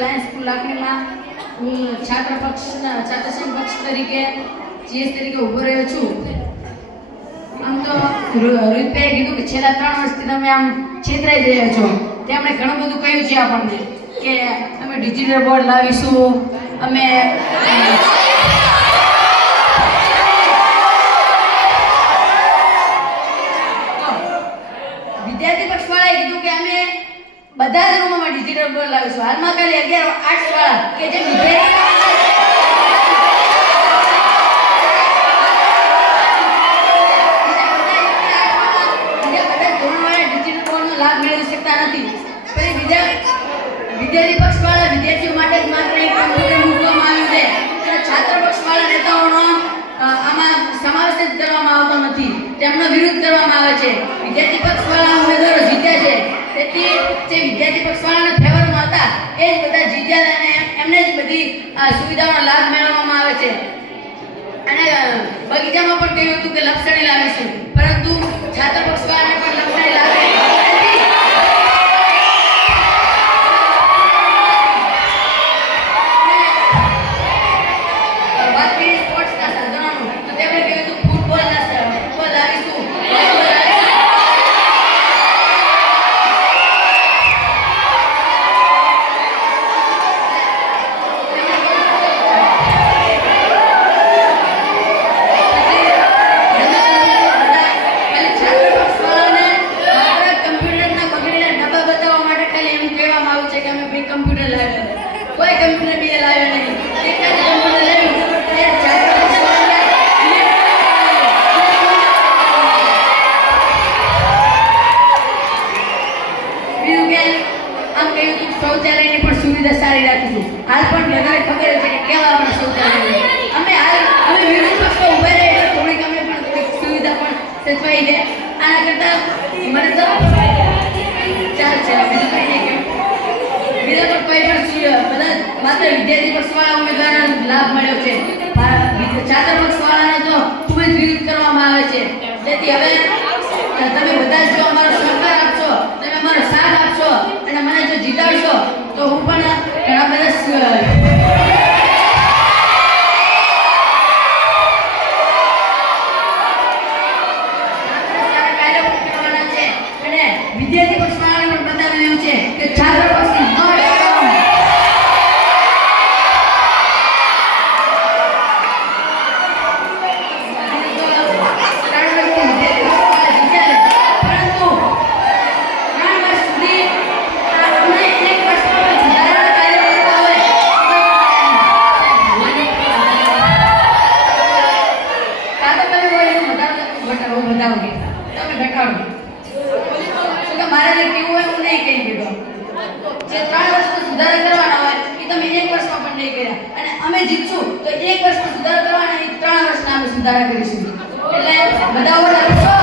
લાગણીમાં હું છાત્ર પક્ષના છાત્ર સંઘ પક્ષ તરીકે જીએસ તરીકે ઊભો રહ્યો છું. આમ તો રોહિતભાઈએ કીધું કે છેલ્લા ત્રણ વર્ષથી તમે આમ છેતરાઈ રહ્યા છો. તેમણે ઘણું બધું કહ્યું છે આપણને કે અમે ડિજિટલ બોર્ડ લાવીશું, અમે વિદ્યાર્થી પક્ષ વાળાએ કીધું કે અમે બધા જ રૂમોમાં ડિજિટલ બોર્ડ લાવીશું હાલમાં ખાલી અગિયાર આઠ વાળા કે જે લાભ મેળવી શકતા નથી. પછી બીજા વિદ્યાર્થીઓ માટે જ માત્ર મૂકવામાં આવ્યું છે. અને છાત્ર આમાં સમાવેશ કરવામાં આવતો નથી. તેમનો વિરોધ કરવામાં આવે છે. વિદ્યાર્થી પક્ષવાળા ઉમેદવારો જીત્યા છે તેથી જે વિદ્યાર્થી પક્ષવાળાના ફેવરમાં હતા, એ જ બધા જીત્યા અને એમને જ બધી સુવિધાઓનો લાભ મેળવવામાં આવે છે. અને બગીચામાં પણ કહ્યું હતું કે લપસણી લાવીશું. શૌચાલયની પણ સુવિધા સારી રાખીશું હાલ પણ બધાને ખબર છે કે કેવા પણ શૌચાલય અમે હાલ, અમે વિરોધ પક્ષમાં એટલે થોડીક અમે પણ સુવિધા પણ સચવાઈ જાય. આના કરતાં મને તો ચાલ છે બીજું કંઈ નહીં બીજા તો કોઈ પણ માત્ર વિદ્યાર્થી પક્ષવાળા ઉમેદવારોને લાભ મળ્યો છે. છાત્ર પક્ષવાળાને તો ખૂબ જ વિરુદ્ધ કરવામાં આવે છે. તેથી હવે તમે બધા જો અમારો સહકાર આપશો, તમે અમારો સાથ આપશો અને મને જો જીતાડશો, તો હું પણ મારે જે કેવું હોય હું નહીં કહી દીધો. જે ત્રણ વર્ષમાં સુધારા કરવાના હોય, એ તમે એક વર્ષમાં પણ નહીં કર્યા. અને અમે જીતશું, તો એક વર્ષમાં સુધારા કરવાના, એ ત્રણ વર્ષના અમે સુધારા કરીશું. એટલે બધા આપશો